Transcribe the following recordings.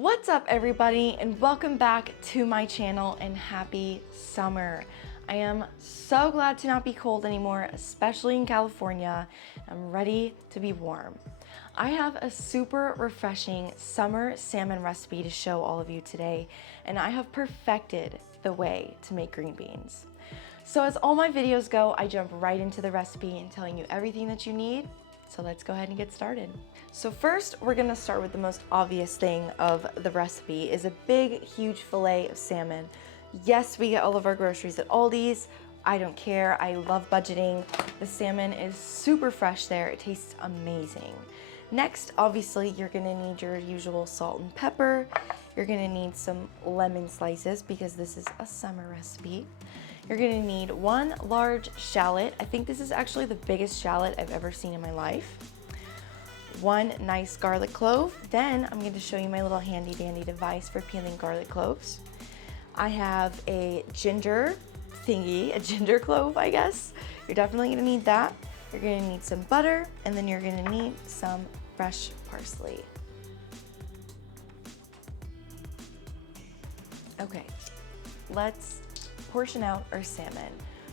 What's up everybody, and welcome back to my channel and happy summer. I am so glad to not be cold anymore, especially in California. I'm ready to be warm. I have a super refreshing summer salmon recipe to show all of you today, and I have perfected the way to make green beans. So as all my videos go, I jump right into the recipe and telling you everything that you need. So let's go ahead and get started. So first, we're gonna start with the most obvious thing of the recipe is a big, huge fillet of salmon. Yes, we get all of our groceries at Aldi's. I don't care, I love budgeting. The salmon is super fresh there. It tastes amazing. Next, obviously, you're gonna need your usual salt and pepper. You're gonna need some lemon slices because this is a summer recipe. You're gonna need one large shallot. I think this is actually the biggest shallot I've ever seen in my life. One nice garlic clove. Then I'm going to show you my little handy dandy device for peeling garlic cloves. I have a ginger thingy, a ginger clove, I guess. You're definitely going to need that. You're going to need some butter, and then you're going to need some fresh parsley. Okay, let's portion out our salmon.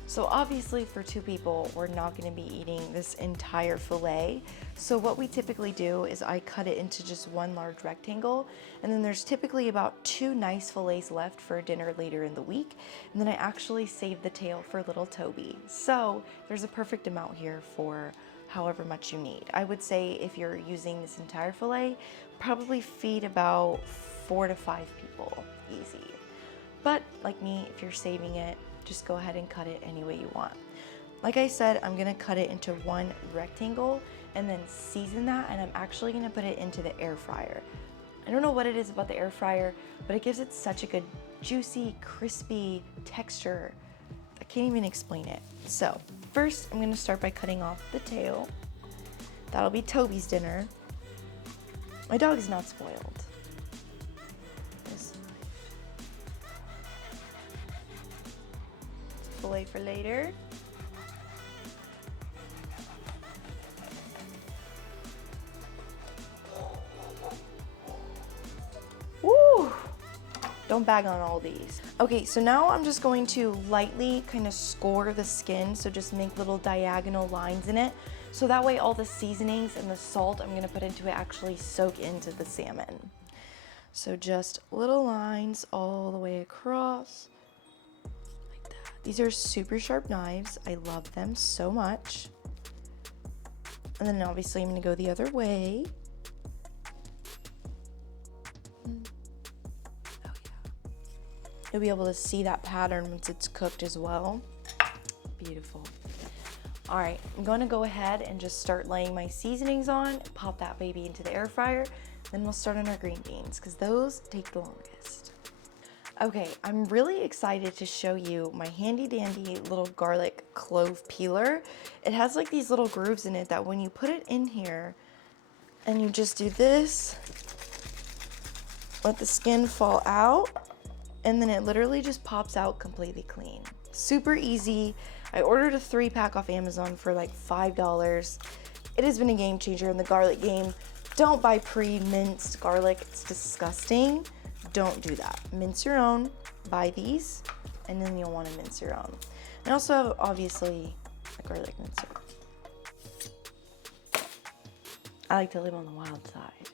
So obviously for two people, we're not gonna be eating this entire fillet. So what we typically do is I cut it into just one large rectangle, and then there's typically about 2 nice fillets left for dinner later in the week. And then I actually save the tail for little Toby. So there's a perfect amount here for however much you need. I would say if you're using this entire fillet, probably feed about 4 to 5 people, easy. But like me, if you're saving it, just go ahead and cut it any way you want. Like I said, I'm gonna cut it into one rectangle and then season that, and I'm actually gonna put it into the air fryer. I don't know what it is about the air fryer, but it gives it such a good juicy, crispy texture. I can't even explain it. So first, I'm gonna start by cutting off the tail. That'll be Toby's dinner. My dog is not spoiled. Fillet for later. Woo! Don't bag on all these. Okay, so now I'm just going to lightly kind of score the skin, so just make little diagonal lines in it. So that way all the seasonings and the salt I'm gonna put into it actually soak into the salmon. So just little lines all the way across. These are super sharp knives. I love them so much. And then obviously I'm gonna go the other way. Oh yeah. You'll be able to see that pattern once it's cooked as well. Beautiful. All right, I'm gonna go ahead and just start laying my seasonings on, pop that baby into the air fryer, then we'll start on our green beans because those take the longest. Okay, I'm really excited to show you my handy dandy little garlic clove peeler. It has like these little grooves in it that when you put it in here and you just do this, let the skin fall out, and then it literally just pops out completely clean. Super easy. I ordered a 3-pack off Amazon for like $5. It has been a game changer in the garlic game. Don't buy pre-minced garlic, it's disgusting. Don't do that. Mince your own, buy these, and then you'll want to mince your own. I also have, obviously, a garlic mincer. I like to live on the wild side.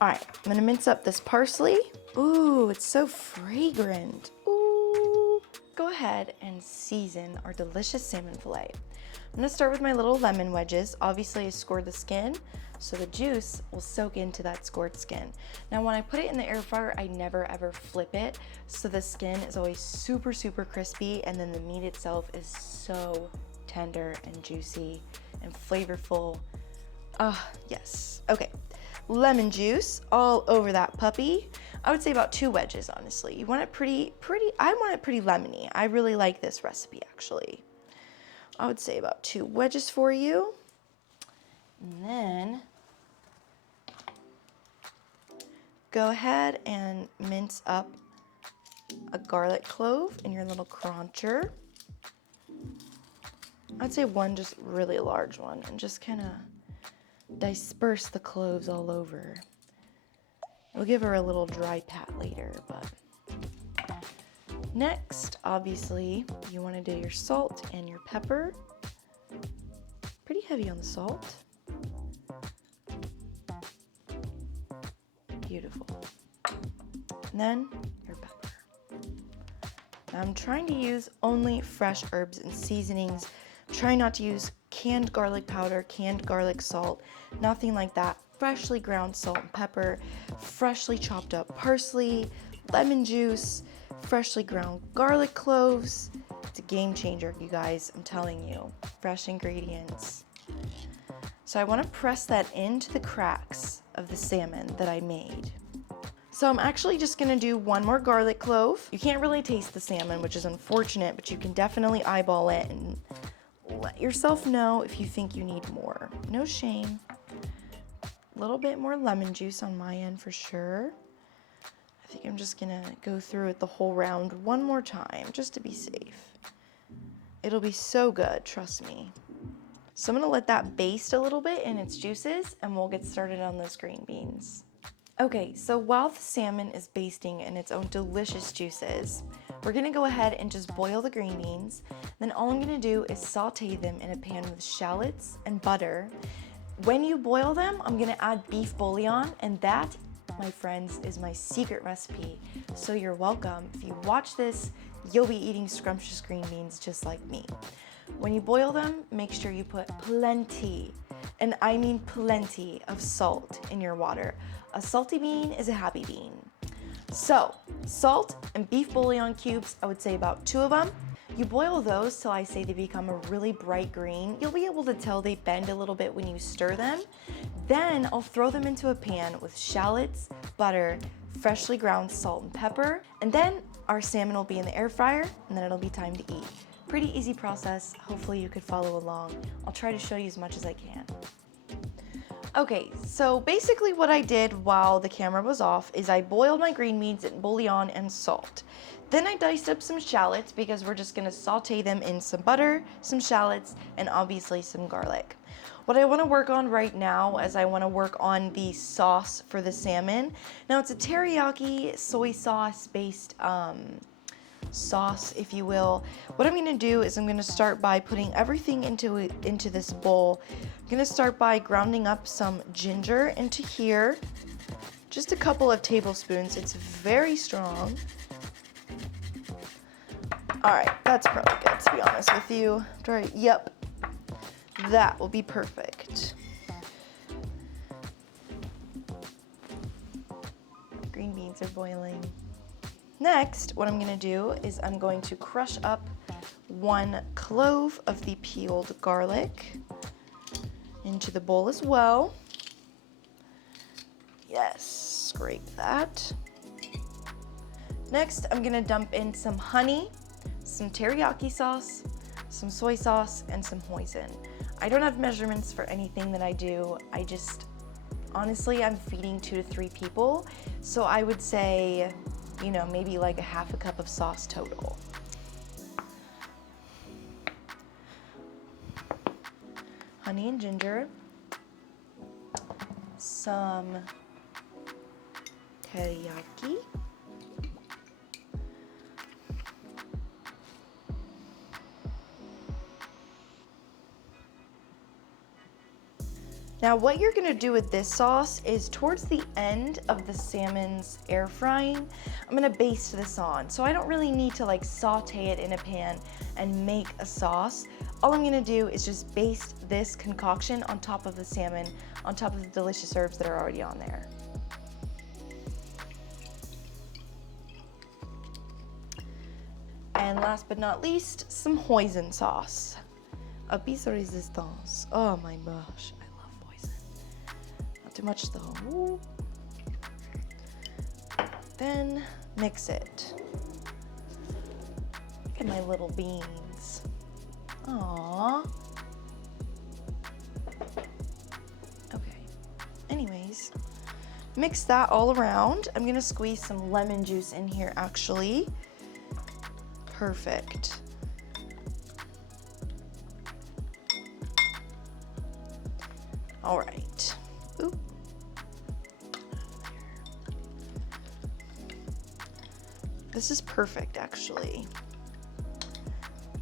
All right, I'm gonna mince up this parsley. Ooh, it's so fragrant. Ooh. Go ahead and season our delicious salmon fillet. I'm gonna start with my little lemon wedges. Obviously, I scored the skin, so the juice will soak into that scored skin. Now, when I put it in the air fryer, I never ever flip it, so the skin is always super, super crispy, and then the meat itself is so tender and juicy and flavorful. Ah, yes. Okay, lemon juice all over that puppy. I would say about 2 wedges, honestly. You want it pretty, I want it pretty lemony. I really like this recipe, actually. I would say about 2 wedges for you. And then go ahead and mince up a garlic clove in your little cruncher. I'd say one just really large one, and just kind of disperse the cloves all over. We'll give her a little dry pat later, but next, obviously, you want to do your salt and your pepper. Pretty heavy on the salt. Beautiful. And then your pepper. Now I'm trying to use only fresh herbs and seasonings. Try not to use canned garlic powder, canned garlic salt, nothing like that. Freshly ground salt and pepper, freshly chopped up parsley, lemon juice, freshly ground garlic cloves. It's a game changer, you guys, I'm telling you. Fresh ingredients. So I want to press that into the cracks of the salmon that I made. So I'm actually just gonna do one more garlic clove. You can't really taste the salmon, which is unfortunate, but you can definitely eyeball it and let yourself know if you think you need more. No shame. A little bit more lemon juice on my end for sure. I think I'm just gonna go through it the whole round one more time, just to be safe. It'll be so good, trust me. So I'm gonna let that baste a little bit in its juices and we'll get started on those green beans. Okay, so while the salmon is basting in its own delicious juices, we're gonna go ahead and just boil the green beans. Then all I'm gonna do is saute them in a pan with shallots and butter. When you boil them, I'm gonna add beef bouillon, and that, my friends, is my secret recipe. So you're welcome. If you watch this, you'll be eating scrumptious green beans just like me. When you boil them, make sure you put plenty, and I mean plenty, of salt in your water. A salty bean is a happy bean. So, salt and beef bouillon cubes, I would say about 2 of them. You boil those till I say they become a really bright green. You'll be able to tell they bend a little bit when you stir them. Then I'll throw them into a pan with shallots, butter, freshly ground salt and pepper, and then our salmon will be in the air fryer, and then it'll be time to eat. Pretty easy process. Hopefully you could follow along. I'll try to show you as much as I can. Okay, so basically what I did while the camera was off is I boiled my green beans in bouillon and salt. Then I diced up some shallots because we're just gonna saute them in some butter, some shallots, and obviously some garlic. What I wanna work on right now is I wanna work on the sauce for the salmon. Now it's a teriyaki soy sauce based sauce, if you will. What I'm gonna do is I'm gonna start by putting everything into this bowl. I'm gonna start by grounding up some ginger into here. Just a couple of tablespoons. It's very strong. All right, that's probably good, to be honest with you. Yep, that will be perfect. Green beans are boiling. Next, what I'm gonna do is I'm going to crush up 1 clove of the peeled garlic into the bowl as well. Yes, scrape that. Next, I'm gonna dump in some honey, some teriyaki sauce, some soy sauce, and some hoisin. I don't have measurements for anything that I do. Honestly, I'm feeding 2 to 3 people, so I would say, you know, maybe like a half a cup of sauce total. Honey and ginger, some teriyaki, now what you're gonna do with this sauce is towards the end of the salmon's air frying, I'm gonna baste this on. So I don't really need to like saute it in a pan and make a sauce. All I'm gonna do is just baste this concoction on top of the salmon, on top of the delicious herbs that are already on there. And last but not least, some hoisin sauce. A piece de resistance. Oh my gosh. Too much though. Ooh. Then mix it. Look at my little beans. Aww. Okay. Anyways, mix that all around. I'm gonna squeeze some lemon juice in here actually. Perfect. All right. Oop. This is perfect, actually.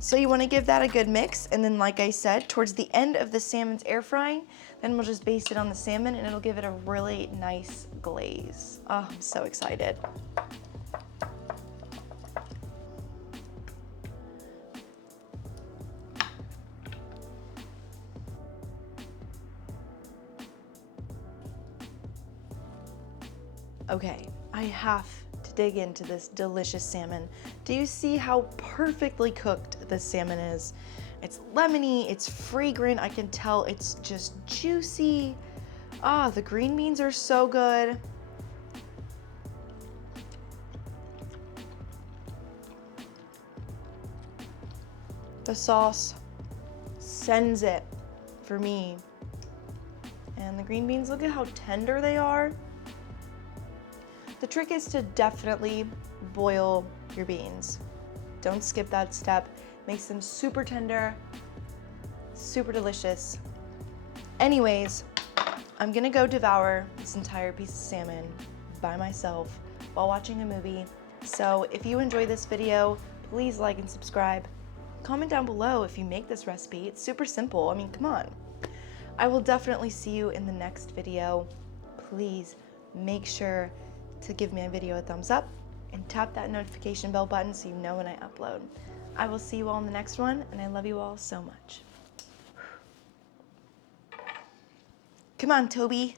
So you want to give that a good mix, and then like I said, towards the end of the salmon's air frying, then we'll just baste it on the salmon and it'll give it a really nice glaze. Oh, I'm so excited. Okay, I have to dig into this delicious salmon. Do you see how perfectly cooked this salmon is? It's lemony, it's fragrant, I can tell it's just juicy. Ah, the green beans are so good. The sauce sends it for me. And the green beans, look at how tender they are. The trick is to definitely boil your beans. Don't skip that step. Makes them super tender, super delicious. Anyways, I'm gonna go devour this entire piece of salmon by myself while watching a movie. So if you enjoyed this video, please like and subscribe. Comment down below if you make this recipe. It's super simple. I mean, come on. I will definitely see you in the next video. Please make sure to give my video a thumbs up and tap that notification bell button so you know when I upload. I will see you all in the next one, and I love you all so much. Come on, Toby.